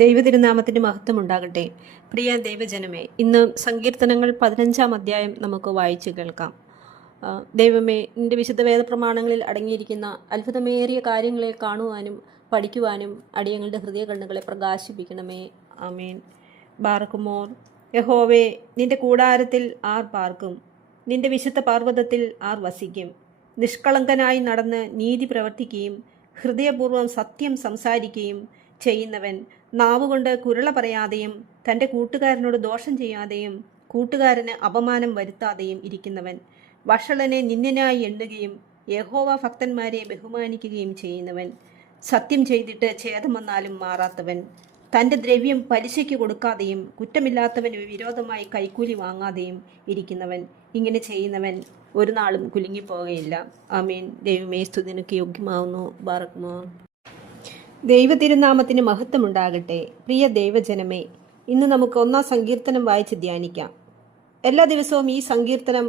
ദൈവതിരുനാമത്തിൻ്റെ മഹത്വം ഉണ്ടാകട്ടെ. പ്രിയ ദൈവജനമേ, ഇന്ന് സങ്കീർത്തനങ്ങൾ 15-ാം അധ്യായം നമുക്ക് വായിച്ച് കേൾക്കാം. ദൈവമേ, നിൻ്റെ വിശുദ്ധ വേദപ്രമാണങ്ങളിൽ അടങ്ങിയിരിക്കുന്ന അത്ഭുതമേറിയ കാര്യങ്ങളെ കാണുവാനും പഠിക്കുവാനും അടിയങ്ങളുടെ ഹൃദയ കണ്ണുകളെ പ്രകാശിപ്പിക്കണമേ. ആമേൻ. ബാറക്കുമോർ. യഹോവേ, നിൻ്റെ കൂടാരത്തിൽ ആർ പാർക്കും? നിൻ്റെ വിശുദ്ധ പർവ്വതത്തിൽ ആർ വസിക്കും? നിഷ്കളങ്കനായി നടന്ന് നീതി പ്രവർത്തിക്കുകയും ഹൃദയപൂർവ്വം സത്യം സംസാരിക്കുകയും ചെയ്യുന്നവൻ, നാവുകൊണ്ട് കുരുള പറയാതെയും തൻ്റെ കൂട്ടുകാരനോട് ദോഷം ചെയ്യാതെയും കൂട്ടുകാരന് അപമാനം വരുത്താതെയും ഇരിക്കുന്നവൻ, വഷളനെ നിന്ദനായി എണ്ണുകയും യഹോവ ഭക്തന്മാരെ ബഹുമാനിക്കുകയും ചെയ്യുന്നവൻ, സത്യം ചെയ്തിട്ട് ഛേദം വന്നാലും മാറാത്തവൻ, തൻ്റെ ദ്രവ്യം പലിശയ്ക്ക് കൊടുക്കാതെയും കുറ്റമില്ലാത്തവന് വിരോധമായി കൈക്കൂലി വാങ്ങാതെയും ഇരിക്കുന്നവൻ, ഇങ്ങനെ ചെയ്യുന്നവൻ ഒരു നാളും കുലുങ്ങിപ്പോകയില്ല. ആമേൻ. ദൈവമേ, സ്തുതിക്ക് യോഗ്യമാവുന്നു. ബാറക്കുമോ. ദൈവ തിരുനാമത്തിന് മഹത്വമുണ്ടാകട്ടെ. പ്രിയ ദൈവജനമേ, ഇന്ന് നമുക്ക് 1-ാം സങ്കീർത്തനം വായിച്ച് ധ്യാനിക്കാം. എല്ലാ ദിവസവും ഈ സങ്കീർത്തനം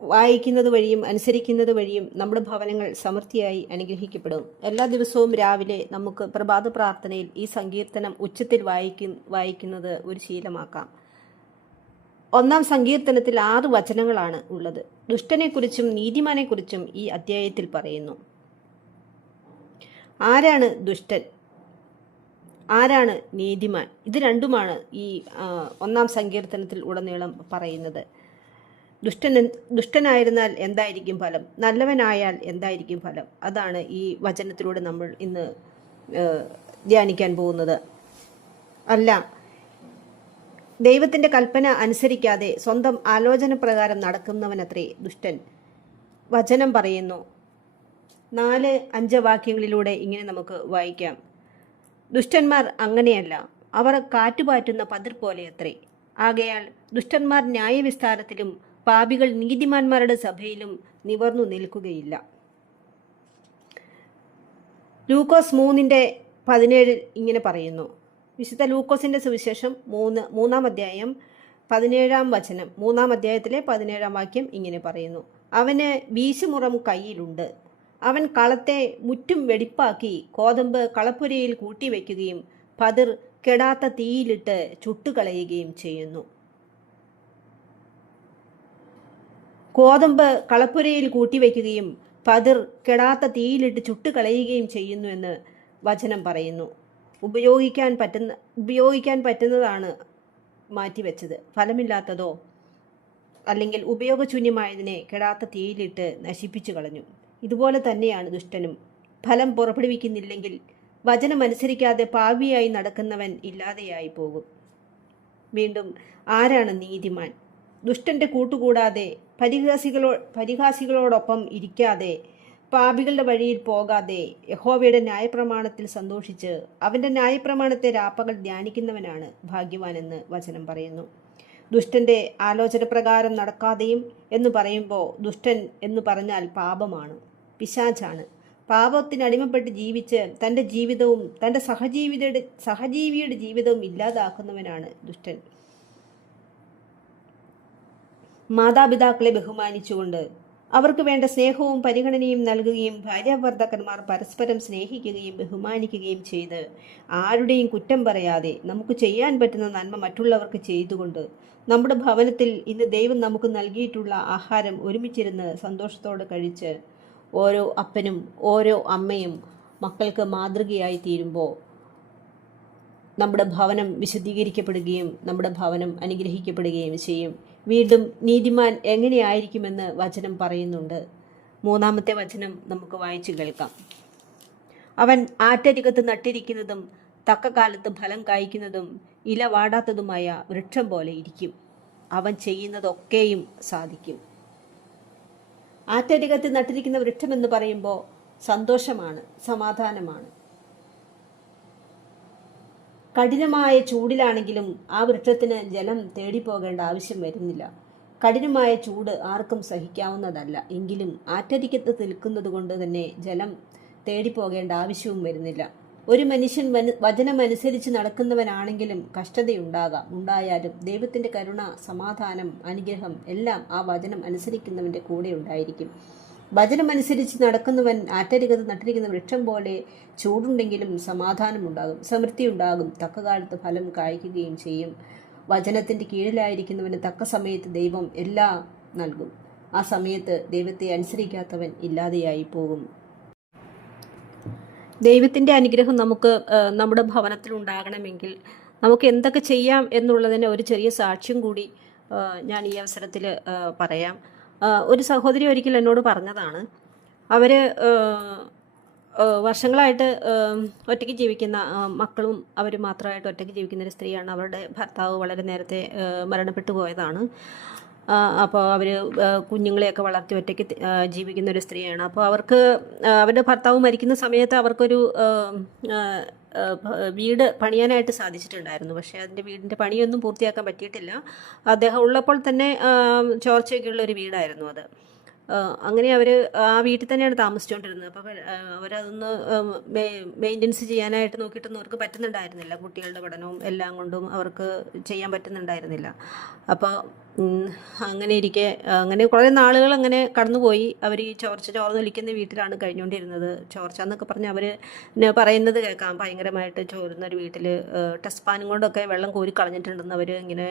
വായിക്കുന്നത് വഴിയും അനുസരിക്കുന്നത് വഴിയും നമ്മുടെ ഭവനങ്ങൾ സമൃദ്ധിയായി അനുഗ്രഹിക്കപ്പെടും. എല്ലാ ദിവസവും രാവിലെ നമുക്ക് പ്രഭാത പ്രാർത്ഥനയിൽ ഈ സങ്കീർത്തനം ഉച്ചത്തിൽ വായിക്കുന്നത് ഒരു ശീലമാക്കാം. 1-ാം സങ്കീർത്തനത്തിൽ 6 വചനങ്ങളാണ് ഉള്ളത്. ദുഷ്ടനെക്കുറിച്ചും നീതിമാനെക്കുറിച്ചും ഈ അധ്യായത്തിൽ പറയുന്നു. ആരാണ് ദുഷ്ടൻ, ആരാണ് നീതിമാൻ? ഇത് രണ്ടുമാണ് ഈ 1-ാം സങ്കീർത്തനത്തിൽ ഉടനീളം പറയുന്നത്. ദുഷ്ടനായിരുന്നാൽ എന്തായിരിക്കും ഫലം, നല്ലവനായാൽ എന്തായിരിക്കും ഫലം? അതാണ് ഈ വചനത്തിലൂടെ നമ്മൾ ഇന്ന് ധ്യാനിക്കാൻ പോകുന്നത്. അല്ല, ദൈവത്തിൻ്റെ കൽപ്പന അനുസരിക്കാതെ സ്വന്തം ആലോചന പ്രകാരം നടക്കുന്നവനത്രേ ദുഷ്ടൻ. വചനം പറയുന്നു. 4-5 വാക്യങ്ങളിലൂടെ ഇങ്ങനെ നമുക്ക് വായിക്കാം. ദുഷ്ടന്മാർ അങ്ങനെയല്ല, അവർ കാറ്റുപാറ്റുന്ന പതിർ പോലെ അത്രേ. ആകയാൽ ദുഷ്ടന്മാർ ന്യായവിസ്താരത്തിലും പാപികൾ നീതിമാന്മാരുടെ സഭയിലും നിവർന്നു നിൽക്കുകയില്ല. ലൂക്കോസ് 3:17 ഇങ്ങനെ പറയുന്നു. വിശുദ്ധ ലൂക്കോസിന്റെ സുവിശേഷം 3-ാം അധ്യായം 17-ാം വചനം, 3-ാം അധ്യായത്തിലെ 17-ാം വാക്യം ഇങ്ങനെ പറയുന്നു. അവന് വീശുമുറം കയ്യിലുണ്ട്. അവൻ കളത്തെ മുറ്റും വെടിപ്പാക്കി കോതമ്പ് കളപ്പുരയിൽ കൂട്ടിവെക്കുകയും പതിർ കെടാത്ത തീയിലിട്ട് ചുട്ടുകളയുകയും ചെയ്യുന്നു. കോതമ്പ് കളപ്പുരയിൽ കൂട്ടിവെക്കുകയും പതിർ കെടാത്ത തീയിലിട്ട് ചുട്ടുകളയുകയും ചെയ്യുന്നു എന്ന് വചനം പറയുന്നു. ഉപയോഗിക്കാൻ പറ്റുന്നതാണ് മാറ്റിവെച്ചത്. ഫലമില്ലാത്തതോ അല്ലെങ്കിൽ ഉപയോഗശൂന്യമായതിനെ കെടാത്ത തീയിലിട്ട് നശിപ്പിച്ചു കളഞ്ഞു. ഇതുപോലെ തന്നെയാണ് ദുഷ്ടനും. ഫലം പുറപ്പെടുവിക്കുന്നില്ലെങ്കിൽ വചനമനുസരിക്കാതെ പാപിയായി നടക്കുന്നവൻ ഇല്ലാതെയായി പോകും. വീണ്ടും, ആരാണ് നീതിമാൻ? ദുഷ്ടന്റെ കൂട്ടുകൂടാതെ പരിഹാസികളോടൊപ്പം ഇരിക്കാതെ പാപികളുടെ വഴിയിൽ പോകാതെ യഹോവയുടെ ന്യായപ്രമാണത്തിൽ സന്തോഷിച്ച് അവൻ്റെ ന്യായപ്രമാണത്തെ രാപ്പകൽ ധ്യാനിക്കുന്നവനാണ് ഭാഗ്യവാനെന്ന് വചനം പറയുന്നു. ദുഷ്ടന്റെ ആലോചന പ്രകാരം നടക്കാതെയും എന്ന് പറയുമ്പോൾ ദുഷ്ടൻ എന്ന് പറഞ്ഞാൽ പാപമാണ്, പിശാചാണ്. പാപത്തിനടിമപ്പെട്ട് ജീവിച്ച് തൻ്റെ ജീവിതവും തൻ്റെ സഹജീവിയുടെ ജീവിതവും ഇല്ലാതാക്കുന്നവനാണ് ദുഷ്ടൻ. മാതാപിതാക്കളെ ബഹുമാനിച്ചുകൊണ്ട് അവർക്ക് വേണ്ട സ്നേഹവും പരിഗണനയും നൽകുകയും ഭാര്യാഭർത്താക്കന്മാർ പരസ്പരം സ്നേഹിക്കുകയും ബഹുമാനിക്കുകയും ചെയ്ത് ആരുടെയും കുറ്റം പറയാതെ നമുക്ക് ചെയ്യാൻ പറ്റുന്ന നന്മ മറ്റുള്ളവർക്ക് ചെയ്തുകൊണ്ട് നമ്മുടെ ഭവനത്തിൽ ഇന്ന് ദൈവം നമുക്ക് നൽകിയിട്ടുള്ള ആഹാരം ഒരുമിച്ചിരുന്ന് സന്തോഷത്തോടെ കഴിച്ച് ഓരോ അപ്പനും ഓരോ അമ്മയും മക്കൾക്ക് മാതൃകയായി തീരുമ്പോൾ നമ്മുടെ ഭവനം വിശുദ്ധീകരിക്കപ്പെടുകയും നമ്മുടെ ഭവനം അനുഗ്രഹിക്കപ്പെടുകയും ചെയ്യും. വീണ്ടും നീതിമാൻ എങ്ങനെയായിരിക്കുമെന്ന് വചനം പറയുന്നുണ്ട്. 3-ാമത്തെ വചനം നമുക്ക് വായിച്ചു കേൾക്കാം. അവൻ ആറ്റരികത്ത് നട്ടിരിക്കുന്നതും തക്ക കാലത്ത് ഫലം കായ്ക്കുന്നതും ഇല വാടാത്തതുമായ വൃക്ഷം പോലെ ഇരിക്കും. അവൻ ചെയ്യുന്നതൊക്കെയും സാധിക്കും. ആറ്റരികത്ത് നട്ടിരിക്കുന്ന വൃക്ഷം എന്ന് പറയുമ്പോൾ സന്തോഷമാണ്, സമാധാനമാണ്. കഠിനമായ ചൂടിലാണെങ്കിലും ആ വൃക്ഷത്തിന് ജലം തേടിപ്പോകേണ്ട ആവശ്യം വരുന്നില്ല. കഠിനമായ ചൂട് ആർക്കും സഹിക്കാവുന്നതല്ല. എങ്കിലും ആറ്റരികത്ത് നിൽക്കുന്നത് കൊണ്ട് തന്നെ ജലം തേടിപ്പോകേണ്ട ആവശ്യവും വരുന്നില്ല. ഒരു മനുഷ്യൻ വചനമനുസരിച്ച് നടക്കുന്നവനാണെങ്കിലും ഉണ്ടായാലും ദൈവത്തിൻ്റെ കരുണ, സമാധാനം, അനുഗ്രഹം എല്ലാം ആ വചനം അനുസരിക്കുന്നവൻ്റെ കൂടെ ഉണ്ടായിരിക്കും. വചനമനുസരിച്ച് നടക്കുന്നവൻ ആറ്റരികത്ത് നട്ടിരിക്കുന്ന വൃക്ഷം പോലെ ചൂടുണ്ടെങ്കിലും സമാധാനമുണ്ടാകും, സമൃദ്ധി ഉണ്ടാകും, തക്ക കാലത്ത് ഫലം കായ്ക്കുകയും ചെയ്യും. വചനത്തിൻ്റെ കീഴിലായിരിക്കുന്നവന് തക്ക സമയത്ത് ദൈവം എല്ലാം നൽകും. ആ സമയത്ത് ദൈവത്തെ അനുസരിക്കാത്തവൻ ഇല്ലാതെയായി പോകും. ദൈവത്തിൻ്റെ അനുഗ്രഹം നമുക്ക് നമ്മുടെ ഭവനത്തിൽ ഉണ്ടാകണമെങ്കിൽ നമുക്ക് എന്തൊക്കെ ചെയ്യാം എന്നുള്ളതിന് ഒരു ചെറിയ സാക്ഷ്യം കൂടി ഞാൻ ഈ അവസരത്തിൽ പറയാം. ഒരു സഹോദരി ഒരിക്കൽ എന്നോട് പറഞ്ഞതാണ്, അവർ വർഷങ്ങളായിട്ട് ഒറ്റയ്ക്ക് ജീവിക്കുന്ന മക്കളും അവർ മാത്രമായിട്ട് ഒറ്റയ്ക്ക് ജീവിക്കുന്ന ഒരു സ്ത്രീയാണ്. അവരുടെ ഭർത്താവ് വളരെ നേരത്തെ മരണപ്പെട്ടു പോയതാണ്. അപ്പോൾ അവർ കുഞ്ഞുങ്ങളെയൊക്കെ വളർത്തി ഒറ്റയ്ക്ക് ജീവിക്കുന്ന ഒരു സ്ത്രീയാണ്. അപ്പോൾ അവർക്ക് അവരുടെ ഭർത്താവ് മരിക്കുന്ന സമയത്ത് അവർക്കൊരു വീട് പണിയാനായിട്ട് സാധിച്ചിട്ടുണ്ടായിരുന്നു. പക്ഷേ അതിൻ്റെ വീടിൻ്റെ പണിയൊന്നും പൂർത്തിയാക്കാൻ പറ്റിയിട്ടില്ല. അദ്ദേഹം ഉള്ളപ്പോൾ തന്നെ ചോർച്ചയൊക്കെയുള്ള ഒരു വീടായിരുന്നു അത്. അങ്ങനെ അവർ ആ വീട്ടിൽ തന്നെയാണ് താമസിച്ചുകൊണ്ടിരുന്നത്. അപ്പോൾ അവരതൊന്ന് മെയിൻ്റെനൻസ് ചെയ്യാനായിട്ട് നോക്കിയിട്ടൊന്നും അവർക്ക് പറ്റുന്നുണ്ടായിരുന്നില്ല. കുട്ടികളുടെ പഠനവും എല്ലാം കൊണ്ടും അവർക്ക് ചെയ്യാൻ പറ്റുന്നുണ്ടായിരുന്നില്ല. അപ്പോൾ അങ്ങനെ ഇരിക്കെ അങ്ങനെ കുറേ നാളുകൾ അങ്ങനെ കടന്നുപോയി. അവർ ഈ ചോർന്നൊലിക്കുന്ന വീട്ടിലാണ് കഴിഞ്ഞുകൊണ്ടിരുന്നത്. ചോർച്ച എന്നൊക്കെ പറഞ്ഞാൽ അവർ പറയുന്നത് കേൾക്കാം, ഭയങ്കരമായിട്ട് ചോരുന്നൊരു വീട്ടിൽ ടെസ്റ്റ് പാനും കൊണ്ടൊക്കെ വെള്ളം കോരി കളഞ്ഞിട്ടുണ്ടെന്ന് അവർ ഇങ്ങനെ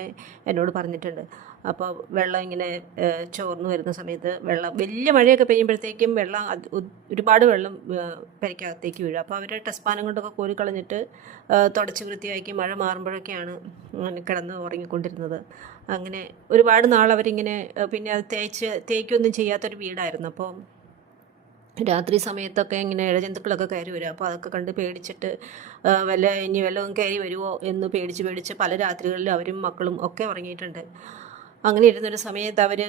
എന്നോട് പറഞ്ഞിട്ടുണ്ട്. അപ്പോൾ വെള്ളം ഇങ്ങനെ ചോർന്ന് വരുന്ന സമയത്ത് വലിയ മഴയൊക്കെ പെയ്യുമ്പോഴത്തേക്കും ഒരുപാട് വെള്ളം പെരയ്ക്കകത്തേക്ക് വീഴും. അപ്പോൾ അവർ ടെസ്റ്റ് പാനം കൊണ്ടൊക്കെ കോരി കളഞ്ഞിട്ട് തുടച്ച് വൃത്തിയാക്കി മഴ മാറുമ്പോഴൊക്കെയാണ് കിടന്ന് ഉറങ്ങിക്കൊണ്ടിരുന്നത്. അങ്ങനെ ഒരുപാട് നാൾ അവരിങ്ങനെ പിന്നെ അത് തേക്കൊന്നും ചെയ്യാത്തൊരു വീടായിരുന്നു. അപ്പോൾ രാത്രി സമയത്തൊക്കെ ഇങ്ങനെ ഇഴജന്തുക്കളൊക്കെ കയറി വരും. അപ്പോൾ അതൊക്കെ കണ്ട് പേടിച്ചിട്ട് ഇനി വല്ലതും കയറി വരുമോ എന്ന് പേടിച്ച് പല രാത്രികളിലും അവരും മക്കളും ഒക്കെ ഉറങ്ങിയിട്ടുണ്ട്. അങ്ങനെ ഇരുന്നൊരു സമയത്ത് അവർ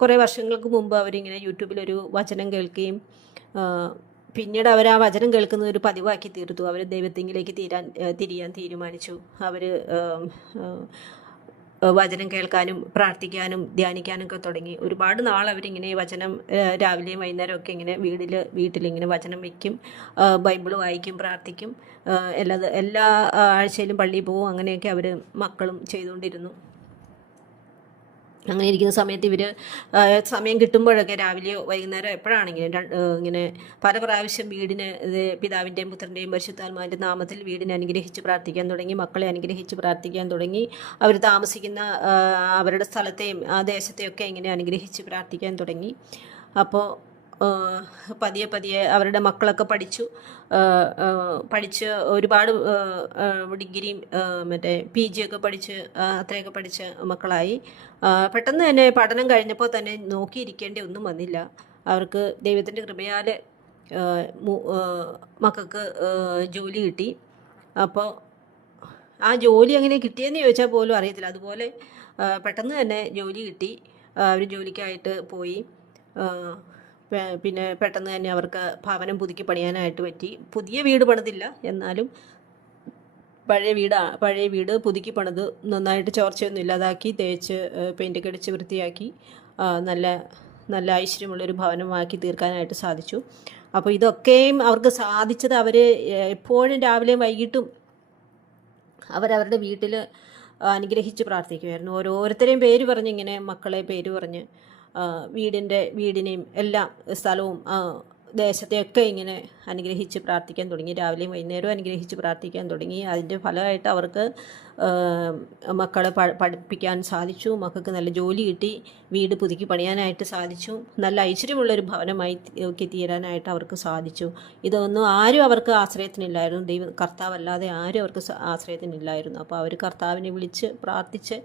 കുറേ വർഷങ്ങൾക്ക് മുമ്പ് അവരിങ്ങനെ യൂട്യൂബിലൊരു വചനം കേൾക്കുകയും പിന്നീട് അവർ ആ വചനം കേൾക്കുന്നത് ഒരു പതിവാക്കി തീർത്തു. അവർ ദൈവത്തിങ്കിലേക്ക് തിരിയാൻ തീരുമാനിച്ചു. അവർ വചനം കേൾക്കാനും പ്രാർത്ഥിക്കാനും ധ്യാനിക്കാനും ഒക്കെ തുടങ്ങി. ഒരുപാട് നാൾ അവരിങ്ങനെ വചനം രാവിലെയും വൈകുന്നേരമൊക്കെ ഇങ്ങനെ വീട്ടിലിങ്ങനെ വചനം വയ്ക്കും, ബൈബിൾ വായിക്കും, പ്രാർത്ഥിക്കും. എല്ലാ ആഴ്ചയിലും പള്ളിയിൽ പോകും. അങ്ങനെയൊക്കെ അവർ മക്കളും ചെയ്തുകൊണ്ടിരുന്നു. അങ്ങനെ ഇരിക്കുന്ന സമയത്ത് ഇവർ സമയം കിട്ടുമ്പോഴൊക്കെ രാവിലെയോ വൈകുന്നേരം എപ്പോഴാണെങ്കിലും ഇങ്ങനെ പല പ്രാവശ്യം വീടിന് പിതാവിൻ്റെയും പുത്രൻ്റെയും പരിശുദ്ധാത്മാവിൻ്റെ നാമത്തിൽ വീടിനെ അനുഗ്രഹിച്ച് പ്രാർത്ഥിക്കാൻ തുടങ്ങി, മക്കളെ അനുഗ്രഹിച്ച് പ്രാർത്ഥിക്കാൻ തുടങ്ങി. അവർ താമസിക്കുന്ന അവരുടെ സ്ഥലത്തെയും ആ ദേശത്തെയൊക്കെ ഇങ്ങനെ അനുഗ്രഹിച്ച് പ്രാർത്ഥിക്കാൻ തുടങ്ങി. അപ്പോൾ പതിയെ അവരുടെ മക്കളൊക്കെ പഠിച്ച് ഒരുപാട് ഡിഗ്രിയും മറ്റേ PG ഒക്കെ പഠിച്ച് അത്രയൊക്കെ പഠിച്ച മക്കളായി. പെട്ടെന്ന് തന്നെ പഠനം കഴിഞ്ഞപ്പോൾ തന്നെ നോക്കിയിരിക്കേണ്ടി ഒന്നും വന്നില്ല. അവർക്ക് ദൈവത്തിൻ്റെ കൃപയാൽ മക്കൾക്ക് ജോലി കിട്ടി. അപ്പോൾ ആ ജോലി എങ്ങനെ കിട്ടിയെന്ന് ചോദിച്ചാൽ പോലും അറിയത്തില്ല. അതുപോലെ പെട്ടെന്ന് തന്നെ ജോലി കിട്ടി. അവർ ജോലിക്കായിട്ട് പോയി. പിന്നെ പെട്ടെന്ന് തന്നെ അവർക്ക് ഭവനം പുതുക്കി പണിയാനായിട്ട് പറ്റി. പുതിയ വീട് പണിതില്ല, എന്നാലും പഴയ വീട് പുതുക്കി പണിത് നന്നായിട്ട് ചോർച്ചയൊന്നും ഇല്ലാതാക്കി തേച്ച് പെയിൻ്റൊക്കെ അടിച്ച് വൃത്തിയാക്കി നല്ല ഐശ്വര്യമുള്ളൊരു ഭവനമാക്കി തീർക്കാനായിട്ട് സാധിച്ചു. അപ്പോൾ ഇതൊക്കെയും അവർക്ക് സാധിച്ചത് അവർ എപ്പോഴും രാവിലെയും വൈകിട്ടും അവരവരുടെ വീട്ടിൽ അനുഗ്രഹിച്ച് പ്രാർത്ഥിക്കുമായിരുന്നു. ഓരോരുത്തരെയും പേര് പറഞ്ഞ് ഇങ്ങനെ മക്കളെ പേര് പറഞ്ഞ് വീടിനെയും എല്ലാ സ്ഥലവും ദേശത്തെയൊക്കെ ഇങ്ങനെ അനുഗ്രഹിച്ച് പ്രാർത്ഥിക്കാൻ തുടങ്ങി. രാവിലെയും വൈകുന്നേരവും അനുഗ്രഹിച്ച് പ്രാർത്ഥിക്കാൻ തുടങ്ങി. അതിൻ്റെ ഫലമായിട്ട് അവർക്ക് മക്കളെ പഠിപ്പിക്കാൻ സാധിച്ചു. മക്കൾക്ക് നല്ല ജോലി കിട്ടി. വീട് പുതുക്കി പണിയാനായിട്ട് സാധിച്ചു. നല്ല ഐശ്വര്യമുള്ളൊരു ഭവനമായി തീരാനായിട്ട് അവർക്ക് സാധിച്ചു. ഇതൊന്നും ആരും അവർക്ക് ആശ്രയത്തിനില്ലായിരുന്നു. കർത്താവല്ലാതെ ആരും അവർക്ക് ആശ്രയത്തിനില്ലായിരുന്നു. അപ്പോൾ അവർ കർത്താവിനെ വിളിച്ച് പ്രാർത്ഥിച്ച്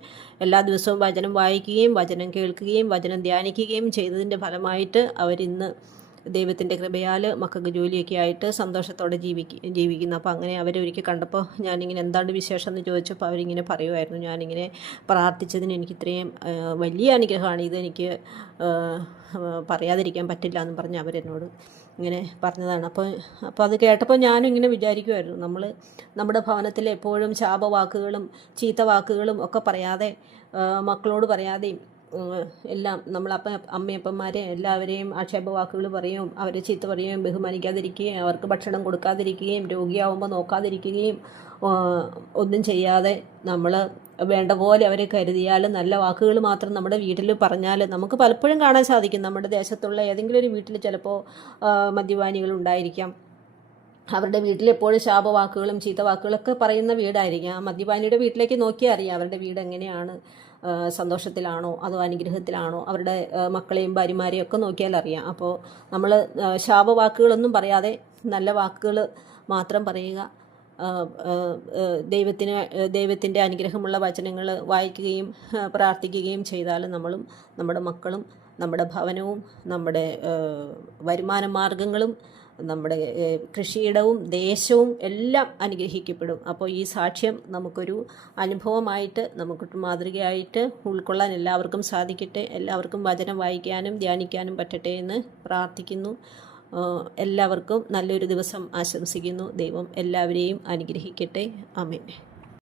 എല്ലാ ദിവസവും വചനം വായിക്കുകയും വചനം കേൾക്കുകയും വചനം ധ്യാനിക്കുകയും ചെയ്തതിൻ്റെ ഫലമായിട്ട് അവരിന്ന് ദൈവത്തിൻ്റെ കൃപയാൽ മക്കൾക്ക് ജോലിയൊക്കെ ആയിട്ട് സന്തോഷത്തോടെ ജീവിക്കുന്നു. അപ്പോൾ അങ്ങനെ അവരൊരിക്കൽ കണ്ടപ്പോൾ ഞാനിങ്ങനെ എന്താണ് വിശേഷം എന്ന് ചോദിച്ചപ്പോൾ അവരിങ്ങനെ പറയുമായിരുന്നു, ഞാനിങ്ങനെ പ്രാർത്ഥിച്ചതിന് എനിക്ക് ഇത്രയും വലിയ അനുഗ്രഹമാണ്, ഇതെനിക്ക് പറയാതിരിക്കാൻ പറ്റില്ല എന്ന് പറഞ്ഞ് അവരെന്നോട് ഇങ്ങനെ പറഞ്ഞതാണ്. അപ്പോൾ അത് കേട്ടപ്പോൾ ഞാനും ഇങ്ങനെ വിചാരിക്കുമായിരുന്നു, നമ്മുടെ ഭവനത്തിൽ എപ്പോഴും ശാപവാക്കുകളും ചീത്ത വാക്കുകളും ഒക്കെ പറയാതെ, മക്കളോട് പറയാതെയും എല്ലാം അമ്മയപ്പന്മാരെ എല്ലാവരെയും ആക്ഷേപവാക്കുകൾ പറയും, അവരെ ചീത്ത പറയുകയും ബഹുമാനിക്കാതിരിക്കുകയും അവർക്ക് ഭക്ഷണം കൊടുക്കാതിരിക്കുകയും രോഗിയാവുമ്പോൾ നോക്കാതിരിക്കുകയും ഒന്നും ചെയ്യാതെ നമ്മൾ വേണ്ട പോലെ അവരെ കരുതിയാൽ, നല്ല വാക്കുകൾ മാത്രം നമ്മുടെ വീട്ടിൽ പറഞ്ഞാൽ നമുക്ക് പലപ്പോഴും കാണാൻ സാധിക്കും. നമ്മുടെ ദേശത്തുള്ള ഏതെങ്കിലും ഒരു വീട്ടിൽ ചിലപ്പോൾ മദ്യപാനികൾ ഉണ്ടായിരിക്കാം. അവരുടെ വീട്ടിൽ എപ്പോഴും ശാപവാക്കുകളും ചീത്ത വാക്കുകളൊക്കെ പറയുന്ന വീടായിരിക്കും. ആ മദ്യപാനിയുടെ വീട്ടിലേക്ക് നോക്കിയാൽ അറിയാം അവരുടെ വീട് എങ്ങനെയാണ്, സന്തോഷത്തിലാണോ അതോ അനുഗ്രഹത്തിലാണോ, അവരുടെ മക്കളെയും ഭാര്യമാരെയും ഒക്കെ നോക്കിയാൽ അറിയാം. അപ്പോൾ നമ്മൾ ശാപവാക്കുകളൊന്നും നല്ല വാക്കുകൾ മാത്രം പറയുക. ദൈവത്തിൻ്റെ അനുഗ്രഹമുള്ള വചനങ്ങൾ വായിക്കുകയും പ്രാർത്ഥിക്കുകയും ചെയ്താൽ നമ്മളും നമ്മുടെ മക്കളും നമ്മുടെ ഭവനവും നമ്മുടെ വരുമാന മാർഗങ്ങളും നമ്മുടെ കൃഷിയിടവും ദേശവും എല്ലാം അനുഗ്രഹിക്കപ്പെടും. അപ്പോൾ ഈ സാക്ഷ്യം നമുക്കൊരു അനുഭവമായിട്ട്, നമുക്കൊരു മാതൃകയായിട്ട് ഉൾക്കൊള്ളാൻ എല്ലാവർക്കും സാധിക്കട്ടെ. എല്ലാവർക്കും വചനം വായിക്കാനും ധ്യാനിക്കാനും പറ്റട്ടെ എന്ന് പ്രാർത്ഥിക്കുന്നു. എല്ലാവർക്കും നല്ലൊരു ദിവസം ആശംസിക്കുന്നു. ദൈവം എല്ലാവരെയും അനുഗ്രഹിക്കട്ടെ. ആമേൻ.